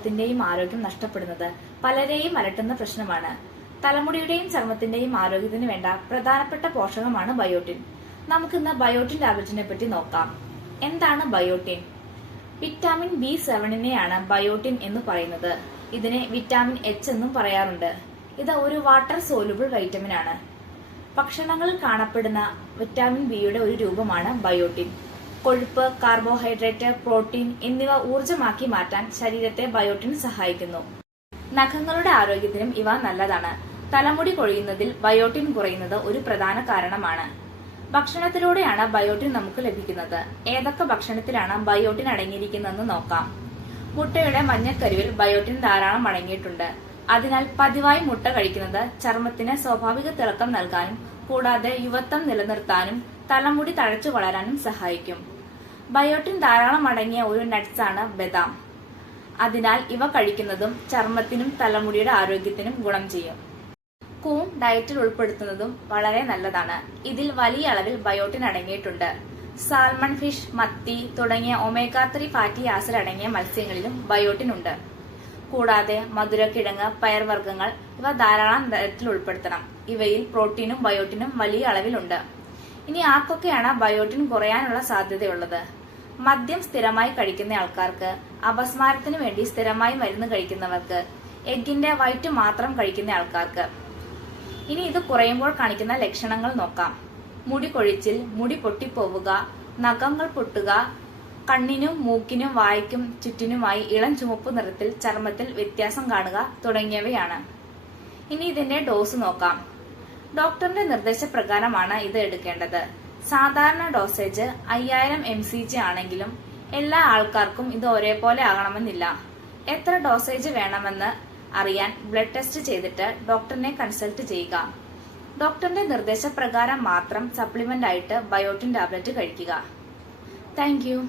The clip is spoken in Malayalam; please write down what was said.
ചർമ്മത്തിന്റെയും ആരോഗ്യം നഷ്ടപ്പെടുന്നത് പലരെയും അലട്ടുന്ന പ്രശ്നമാണ്. തലമുടിയുടെയും ചർമ്മത്തിന്റെയും ആരോഗ്യത്തിന് വേണ്ട പ്രധാനപ്പെട്ട പോഷകമാണ് ബയോട്ടിൻ. നമുക്കിന്ന് ബയോട്ടിൻ ടാബ്ലറ്റിനെ പറ്റി നോക്കാം. എന്താണ് ബയോട്ടിൻ? വിറ്റാമിൻ B7നെയാണ് ബയോട്ടിൻ എന്ന് പറയുന്നത്. ഇതിനെ വിറ്റാമിൻ H എന്നും പറയാറുണ്ട്. ഇത് ഒരു വാട്ടർ സോലുബിൾ വൈറ്റമിൻ ആണ്. ഭക്ഷണങ്ങളിൽ കാണപ്പെടുന്ന വിറ്റാമിൻ ബിയുടെ ഒരു രൂപമാണ് ബയോട്ടിൻ. കൊഴുപ്പ്, കാർബോഹൈഡ്രേറ്റ്, പ്രോട്ടീൻ എന്നിവ ഊർജ്ജമാക്കി മാറ്റാൻ ശരീരത്തെ ബയോട്ടിൻ സഹായിക്കുന്നു. നഖങ്ങളുടെ ആരോഗ്യത്തിനും ഇവ നല്ലതാണ്. തലമുടി കൊഴിയുന്നതിൽ ബയോട്ടിൻ കുറയുന്നത് ഒരു പ്രധാന കാരണമാണ്. ഭക്ഷണത്തിലൂടെയാണ് ബയോട്ടിൻ നമുക്ക് ലഭിക്കുന്നത്. ഏതൊക്കെ ഭക്ഷണത്തിലാണ് ബയോട്ടിൻ അടങ്ങിയിരിക്കുന്നതെന്ന് നോക്കാം. മുട്ടയുടെ മഞ്ഞക്കരുവിൽ ബയോട്ടിൻ ധാരാളം അടങ്ങിയിട്ടുണ്ട്. അതിനാൽ പതിവായി മുട്ട കഴിക്കുന്നത് ചർമ്മത്തിന് സ്വാഭാവിക തിളക്കം നൽകാനും കൂടാതെ യുവത്വം നിലനിർത്താനും തലമുടി തഴച്ചു വളരാനും സഹായിക്കും. ബയോട്ടിൻ ധാരാളം അടങ്ങിയ ഒരു നട്ട്സാണ് ബദാം. അതിനാൽ ഇവ കഴിക്കുന്നതും ചർമ്മത്തിനും തലമുടിയുടെ ആരോഗ്യത്തിനും ഗുണം ചെയ്യും. കൂൺ ഡയറ്റിൽ ഉൾപ്പെടുത്തുന്നതും വളരെ നല്ലതാണ്. ഇതിൽ വലിയ അളവിൽ ബയോട്ടിൻ അടങ്ങിയിട്ടുണ്ട്. സാൽമൺ ഫിഷ്, മത്തി തുടങ്ങിയ ഒമേഗ 3 ഫാറ്റി ആസിഡ് അടങ്ങിയ മത്സ്യങ്ങളിലും ബയോട്ടിൻ ഉണ്ട്. കൂടാതെ മധുരക്കിഴങ്ങ്, പയർവർഗ്ഗങ്ങൾ ഇവ ധാരാളം ഡയറ്റിൽ ഉൾപ്പെടുത്തണം. ഇവയിൽ പ്രോട്ടീനും ബയോട്ടിനും വലിയ അളവിലുണ്ട്. ഇനി ആർക്കൊക്കെയാണ് ബയോട്ടിൻ കുറയാനുള്ള സാധ്യതയുള്ളത്? മദ്യം സ്ഥിരമായി കഴിക്കുന്ന ആൾക്കാർക്ക്, അപസ്മാരത്തിന് വേണ്ടി സ്ഥിരമായി മരുന്ന് കഴിക്കുന്നവർക്ക്, എഗ്ഗിന്റെ വൈറ്റ് മാത്രം കഴിക്കുന്ന ആൾക്കാർക്ക്. ഇനി ഇത് കുറയുമ്പോൾ കാണിക്കുന്ന ലക്ഷണങ്ങൾ നോക്കാം. മുടി കൊഴിച്ചിൽ, മുടി പൊട്ടിപ്പോവുക, നഖങ്ങൾ പൊട്ടുക, കണ്ണിനും മൂക്കിനും വായ്ക്കും ചുറ്റിനുമായി ഇളം ചുവപ്പ് നിറത്തിൽ ചർമ്മത്തിൽ വ്യത്യാസം കാണുക തുടങ്ങിയവയാണ്. ഇനി ഇതിന്റെ ഡോസ് നോക്കാം. ഡോക്ടറിന്റെ നിർദ്ദേശപ്രകാരമാണ് ഇത് എടുക്കേണ്ടത്. സാധാരണ ഡോസേജ് 5000 mcg ആണെങ്കിലും എല്ലാ ആൾക്കാർക്കും ഇത് ഒരേപോലെ ആകണമെന്നില്ല. എത്ര ഡോസേജ് വേണമെന്ന് അറിയാൻ ബ്ലഡ് ടെസ്റ്റ് ചെയ്തിട്ട് ഡോക്ടറിനെ കൺസൾട്ട് ചെയ്യുക. ഡോക്ടറിന്റെ നിർദ്ദേശപ്രകാരം മാത്രം സപ്ലിമെന്റ് ആയിട്ട് ബയോട്ടിൻ ടാബ്ലറ്റ് കഴിക്കുക. Thank you.